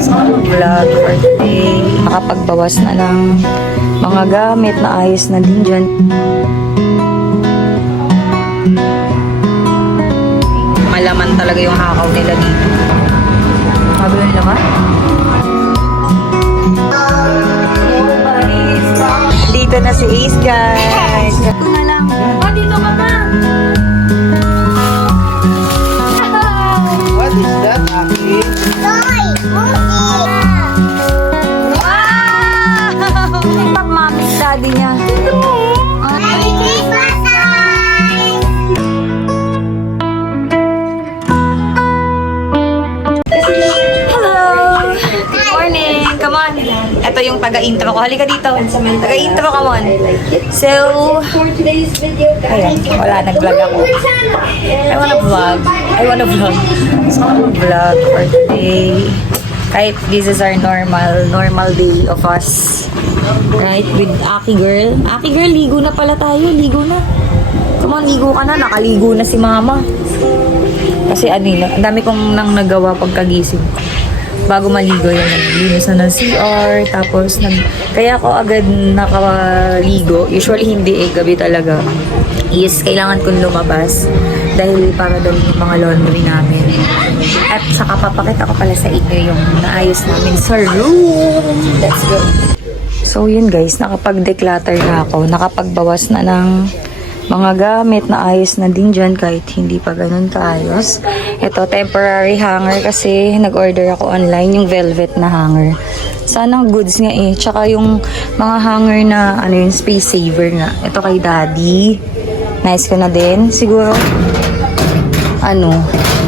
vlog for today. Makapagbawas na ng mga gamit na ayos na din dyan. Malaman talaga yung hakaw nila dito. Sabi yung laman? Dito na si Ace, guys. Ito na lang. Oh, dito ka pa. What is that, Aki? Pag mami, daddy niya. Hello! Good morning! Come on! Ito yung taga-intro ko. Halika dito. Taga-intro, come on. So, ayan, wala, nag-vlog ako. I wanna vlog. So, I wanna vlog for today. Kahit this is our normal day of us. Right? With Aki girl. Aki girl, ligo na pala tayo. Ligo na. Come on, ligo ka na. Nakaligo na si mama. Kasi ang dami kong nang nagawa pagkagising. Bago maligo yan, naglinis na ng CR, tapos kaya ako agad nakaligo. Usually hindi gabi talaga. Yes, kailangan kong lumabas dahil para daw yung mga laundry namin. At saka papakita ko pala sa inyo yung naayos namin sa room. Let's go. So yun guys, nakapag-declutter na ako. Nakapagbawas na ng mga gamit na ayos na din dyan kahit hindi pa ganun kaayos. Ito, temporary hanger kasi nag-order ako online yung velvet na hanger. Sana goods nga eh. Tsaka yung mga hanger na yung space saver nga. Ito kay daddy. Nice ko na din. Siguro,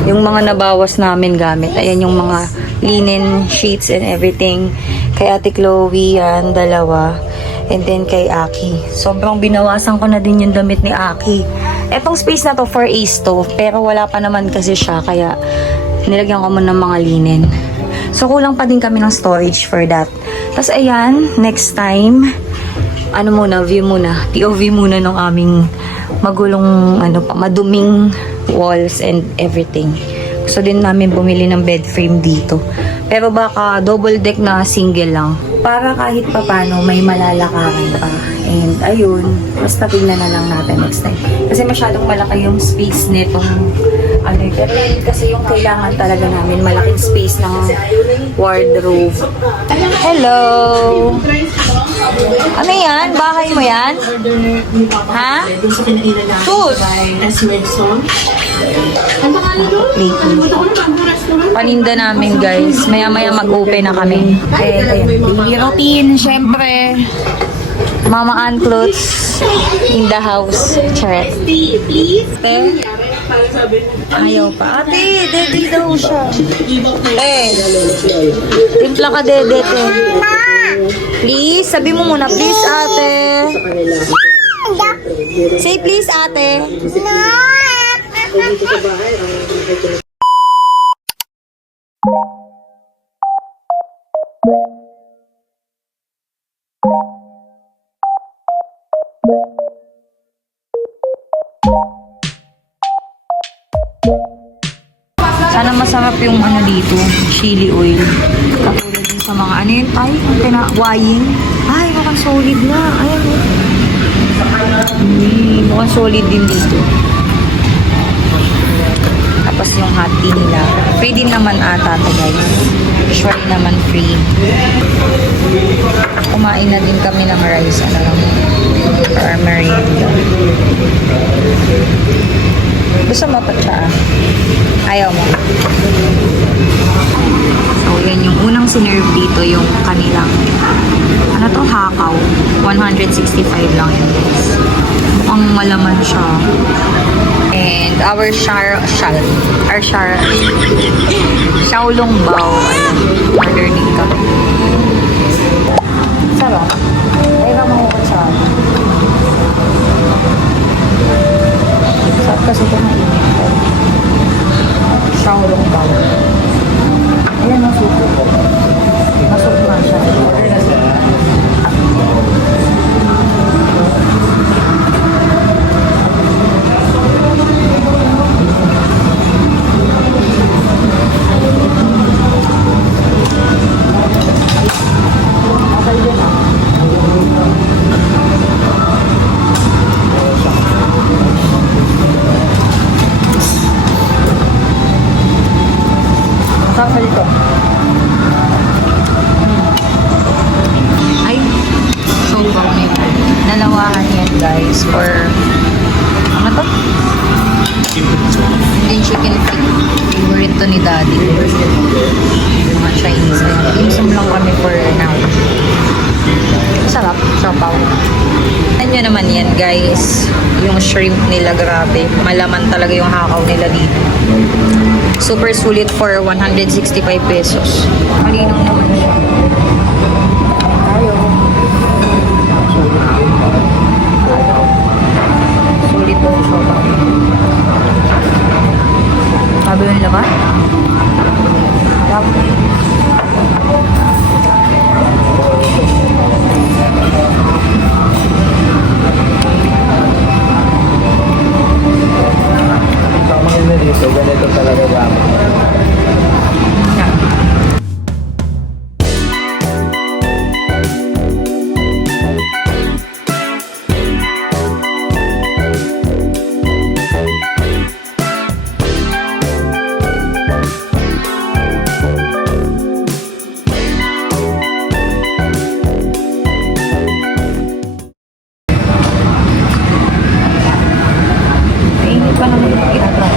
yung mga nabawas namin gamit. Ayan yung mga linen sheets and everything. Kay Ate Chloe yan, dalawa. And then kay Aki. Sobrang binawasan ko na din yung damit ni Aki. Etong space na to for Ace to. Pero wala pa naman kasi siya. Kaya nilagyan ko muna ng mga linen. So kulang pa din kami ng storage for that. Tapos ayan, next time, view muna. POV muna ng aming magulong, maduming walls and everything. Gusto din namin bumili ng bed frame dito. Pero baka double deck na single lang. Para kahit papano may malalakaran pa. And ayun, basta tignan na lang natin next time. Kasi masyadong malaki yung space netong pero yun kasi yung kailangan talaga namin malaking space ng wardrobe. Hello! Ano yan? Bahay mo yan? Ha? Sus! Paninda namin guys. Maya-maya mag-open na kami. Ayan. Daily routine, syempre. Mama Ann clothes in the house. Charet. Ate? Ayaw pa. Ate, dede daw siya. Timpla ka dede, te. Please, sabi mo muna, please, ate. Say please, ate. Sana masarap yung dito, chili oil. Katulad din sa mga yun, wine. Ay, mukhang solid na. Ayan. Mukhang solid din dito. Tapos yung hot tea nila. Free din naman ata to guys. Usually naman free. Kumain na din kami ng rice. For our merienda. Gusto mo pa siya? Ayaw mo. So, yan yung unang sinerve dito, yung kanilang hakaw. 165 lang yun guys. Mukhang malaman siya. And our Xiaolong Bao. Ayan, order din kami. Sarap. Ay, naman ko sa sarap kasi ito na init. Xiaolong Bao. Ayan, nasuko. Nasuko na siya. guys, for ano to? Yung chicken feet. Favorite to ni Daddy. Yung mga Chinese. Insum lang kami for now. Sarap. Sabaw. Ano nyo naman yan, guys? Yung shrimp nila, grabe. Malaman talaga yung hakaw nila dito. Super sulit for 165 pesos. Malinong naman siya. Ayaw. Sulit po siya. Sabi yung laman? Sarap. Kamangin na dito, ganito talaga gamit. Mainit pa naman yung ginagawa.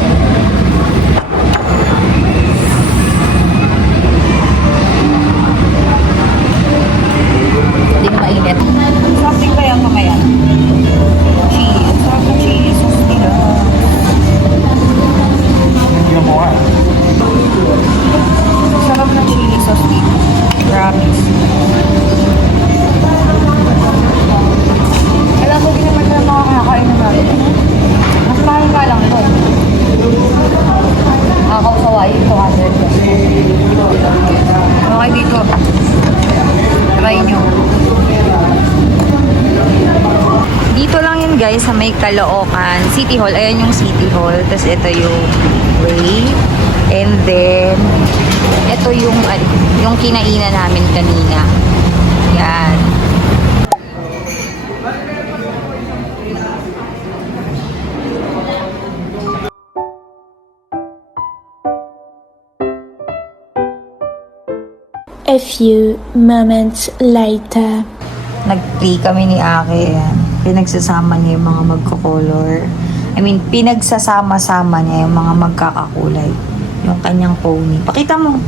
Hindi na mainit. Something ba yung mamaya? Cheese. Sarap ng cheese sauce nila. Yung mukha. Sarap ng chili sauce dito. Promise. Alam ko din naman na makakakain na natin. Mas mahal nga lang ito. Ako sa Hawaii, 200. Okay dito. Try nyo. Dito lang yun guys, sa may Caloocan City Hall. Ayan yung City Hall. Tapos ito yung way. And then, ito yung kinainan namin kanina. Yan. A few moments later. Nag-play kami ni Ake. Yan. Pinagsasama niya yung mga magko-color. I mean, pinagsasama-sama niya yung mga magkakakulay. Yung kanyang pony. Pakita mo.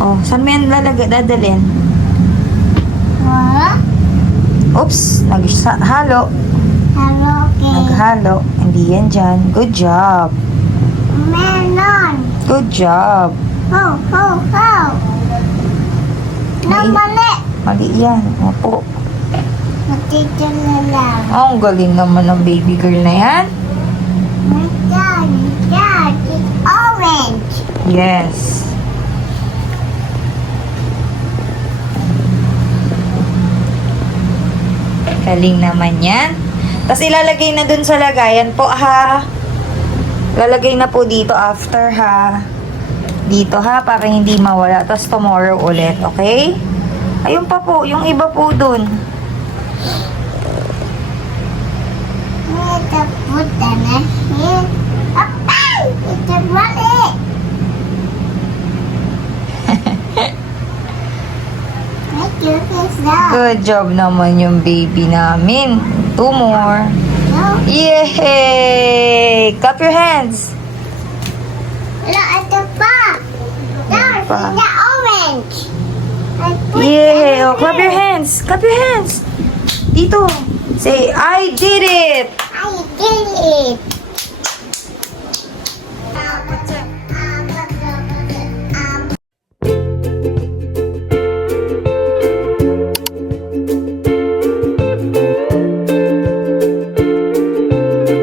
Oh, saan mo yan dadalhin? What? Oops, naghalo. Hello, okay. Naghalo. Hindi yan dyan. Good job. Melon. Good job. Ho, ho, ho. Mai- Namali. Mali yan. Opo. Matito na lang. Oh, ang galing naman ng baby girl na yan. My God, God, it's orange. Yes. Galing naman yan. Tapos ilalagay na dun sa lagayan po ha. Lalagay na po dito after ha. Dito ha, para hindi mawala. Tapos tomorrow ulit, okay? Ayun pa po, yung iba po dun. Ito puta na siya. Apay! Ito mali. Thank you, Kesa. Good job naman yung baby namin. 2 more. No, Yay! Clap your hands. wala ito pa. There's pa? the orange. I put Yay! it Oh, clap your hands. Clap your hands. Dito. Say, I did it! I did it.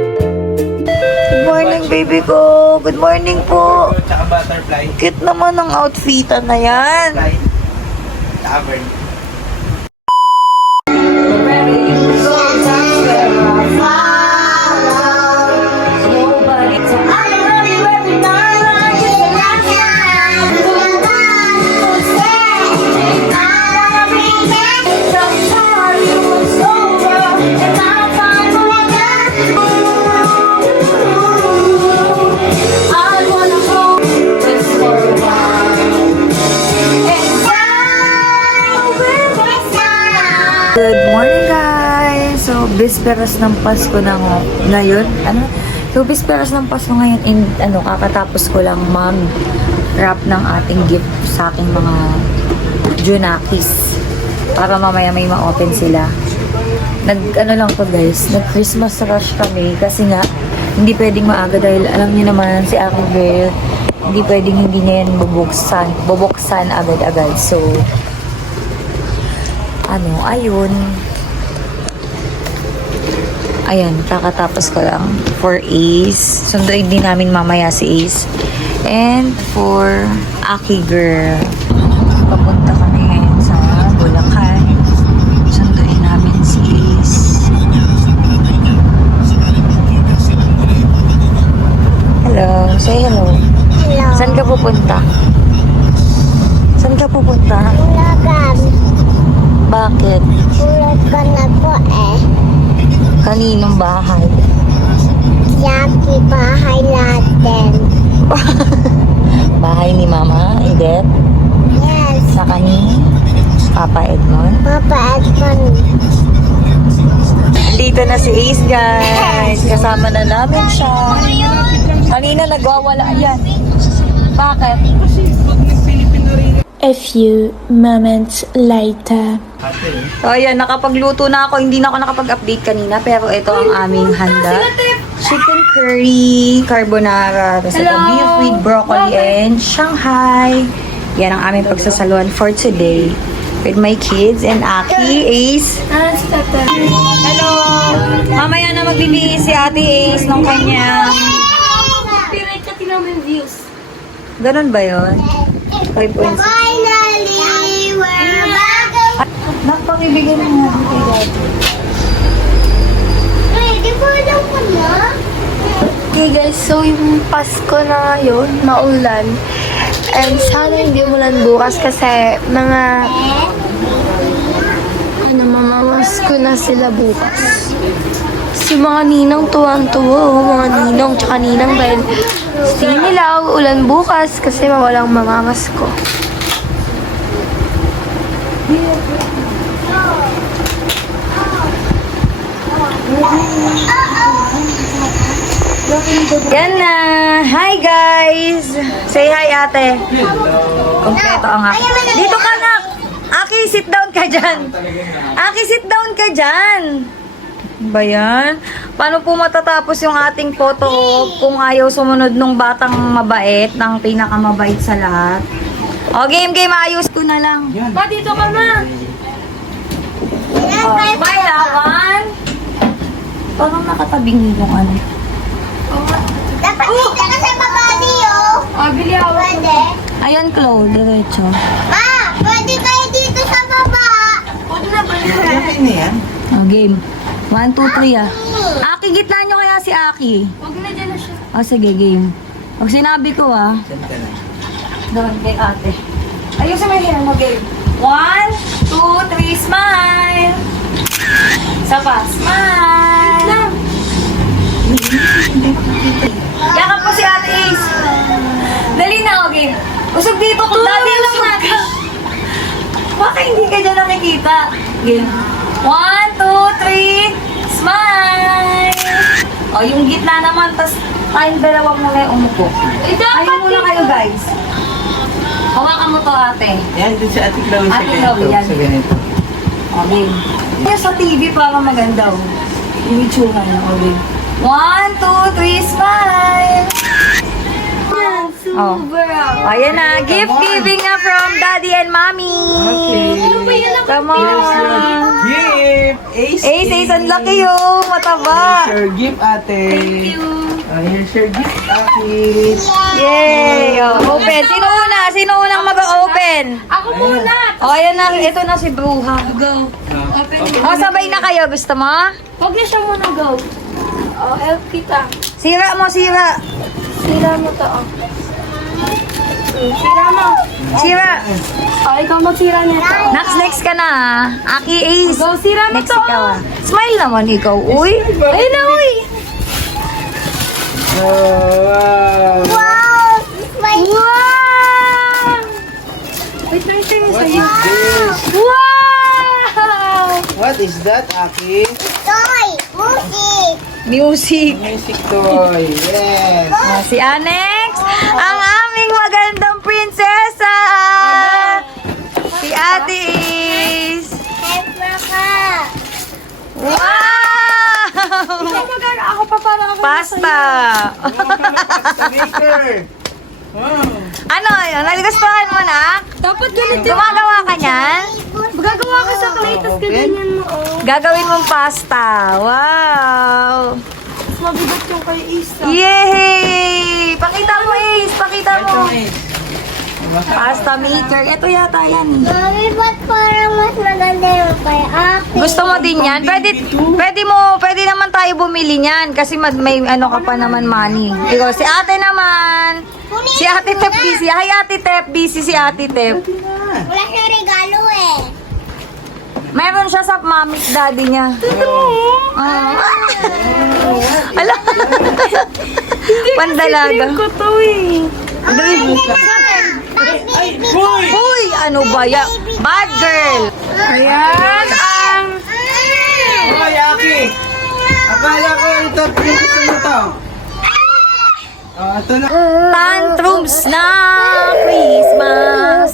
Good morning, baby ko. Good morning po. Tsaka butterfly. Cute naman ang outfitan na yan. Fly. Tsaka bird. Good morning, guys. So, bisperas ng Pasko na ngayon. Ano? So, bisperas ng Pasko ngayon. And, kakatapos ko lang wrap ng ating gift sa aking mga Junakis. Para mamaya may ma-open sila. Lang po guys, nag-Christmas rush kami kasi nga, hindi pwedeng maaga dahil alam niyo naman si aking girl, hindi pwedeng hindi niya yan bubuksan agad-agad. So, ayun. Ayan, kakatapos ko lang for Ace. Sunduin din namin mamaya si Ace. And for Aki girl. Papunta kami ngayon sa Bulacan. Sunduin namin si Ace. Hello, say hello. Hello. Saan ka pupunta? Saan ka pupunta? Ulagan. Bakit? Ulagan na po eh. Kaninong bahay? Yaki bahay natin. Bahay ni Mama, Edith? Yes. Sa kani? Papa Edmond? Papa Edmond. Dito na si Ace, guys. Kasama na namin siya. Kanina nagwawala yan. Bakit? A few moments later. So, ayan, nakapagluto na ako. Hindi na ako nakapag-update kanina, pero ito ang aming handa. Chicken curry, carbonara, tapos ito beef with broccoli and Shanghai. Yan ang aming pagsasaluan for today. With my kids and Aki, Ace. Hello! Mamaya na magbibigay si Ate Ace ng kanya. Ganun ba yun? 5.6. Finally, we're back. Napakibigay mo nga kay Dad. Di ba alam ko na? Okay guys, so yung Pasko na ngayon, maulan. And sana hindi umulan bukas kasi mamamasko na sila bukas. Si mga ninang tuwang-tuwa, mga ninong tsaka ninang dahil tingin nila ulan bukas kasi mawalang mamamasko. Yan na! Hi guys! Say hi ate! Kompleto ang Aki. Dito ka na! Aki, sit down ka dyan! Aki, sit down ka dyan! Ba yan? Paano po matatapos yung ating photo kung ayaw sumunod nung batang mabait, ng pinakamabait sa lahat? O, game, ayos ko na lang. Ma, dito ka na! May laman! Parang nakatabing yung ano. Dapat dito ka sa baba niyo. Bili ako. Pwede. Ayan, Chloe, diretso. Ma, pwede kayo dito sa baba. O, game. 1, 2, 3 ah. Aki, gitna nyo kaya si Aki. Huwag na dyan na siya. O, sige, game. Pag sinabi ko ah. Doon, kay ate. Ayusin mo yung hair mo, game. 1, 2, 3, smile! Isa pa, smile! Yakap po si Ate Ace. Dali na, okay. Usog dito ko. Dati lang natin. Baka hindi ka dyan nakikita. Game. 1, 2, 3, smile! O, yung gitna naman, tas tayong dalawa muna yung umupo. Ayun muna kayo, guys. Hawakan mo to, ate. Yan, dun sa Ate Chloe. Ate Chloe, yan. Sa ganito. Okay. Kaya sa TV para maganda, oh. Yung itsura niya, okay. 1, 2, 3, smile! Oh. Ayan na, gift giving na from Daddy and Mommy. Okay. Come on. Gift! Ace, ang laki yung mataba. Here's your gift, ate. Thank you. Here's your gift, ate. Yay! Oh, open. Sino unang mag-open? Ako muna! Oh, ayan na. Ito na si Bruha. Go. Oh, sabay na kayo. Gusto mo? Huwag na siya muna go. Oh, help kita. Sira mo, sira. Sira mo to, oh. Sira mo. Sira. Oh, ikaw magsira niya to. Next ka na, ah. Aki Ace. Go, sira mo Next to, ikaw, oh. ah. Smile naman ikaw, uy. Ayun na, uy. Oh, wow. Wow! My Wow! Wait, wait, wait. What is this? Wow! What is that, Aki? ito, Music. Music toy. Yes. Si Anex, ang aming magandang prinsesa. Si Ate Is. Wow! Ako pa parang Pasta. Maker. Ano yun? Naligustuhan mo na? Dapat ganito. Gumagawa ka niyan? Gagawa ka sa clay, tapos gaganyan mo. Gagawin mong pasta. Wow! Mas mabigat yung kay Isa. Yay! Pakita mo, Ace. Pakita mo. Pasta maker. Ito yata yan. Mami, ba't parang mas maganda yung kay Ate? Gusto mo din yan? Pwede naman tayo bumili niyan kasi may ano ka pa naman money. Ikaw, si ate naman. Si ate Tep busy. Hi ate Tep, busy si ate Tep. Wala siya regalo eh. Meron siya sa mami daddy niya. Ah. Ala. Pandalaga. Ko to eh. Uy, ano ba ya? Bad girl. Ayan ang... Ay, Aki. Akala ko ito, gusto mo to. Ito na. Tantrums na Christmas.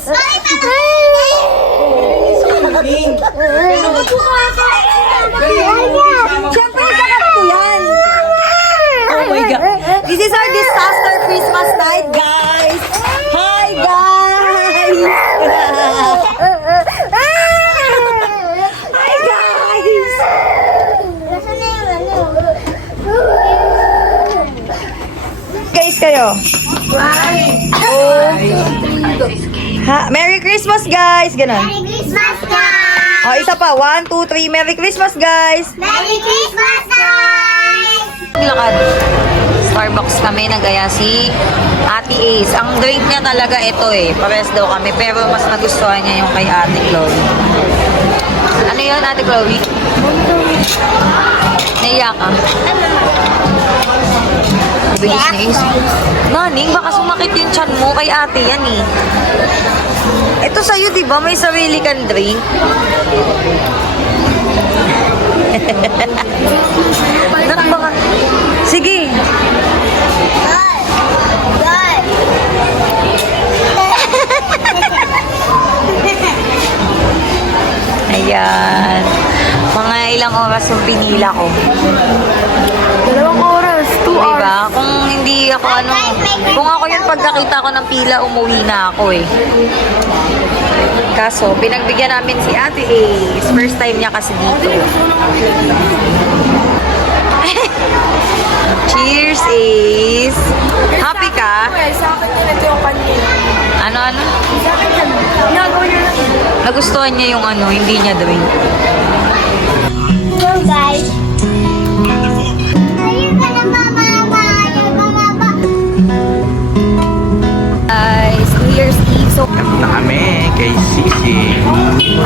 Siyempre, kakat ko yan. Oh my God. This is our disaster Christmas night, guys. Hi, guys. Hi, guys. Nasaan na yung ano? Guys, kayo. Oh. Ha, Merry Christmas, guys. Ganon. Merry Christmas, guys! Oh, isa pa. 1, 2, 3. Merry Christmas, guys. Merry Christmas, guys! Lakad. Starbucks kami, nagaya si Ate Ace. Ang drink niya talaga ito eh. Pares daw kami. Pero mas nagustuhan niya yung kay Ate Chloe. Ano yun, Ate Chloe? Naiya ka? Bilis ni Ace. Naning, baka sumakit yung chan mo kay ate yan eh. Ito sa'yo, di ba? May sarili kang drink. Nakbaka. Sige. Ayan. Mga ilang oras yung pinila ko. 2 oras, 2 hours. Diba? Kung hindi ako kung ako yung pagkakita ko ng pila, umuwi na ako eh. Kaso, pinagbigyan namin si Ate Ace. First time niya kasi dito. Cheers, Ace! Happy ka? Sa akin ulit yung kanya. Ano? Sa akin yan. Ginagawa niya lang. Nagustuhan niya yung hindi niya drink. So, guys. Ayun ka na, mama. Ayun ka na, mama. Guys, New Year's Eve. So, Na kami kay Sisi. Muti.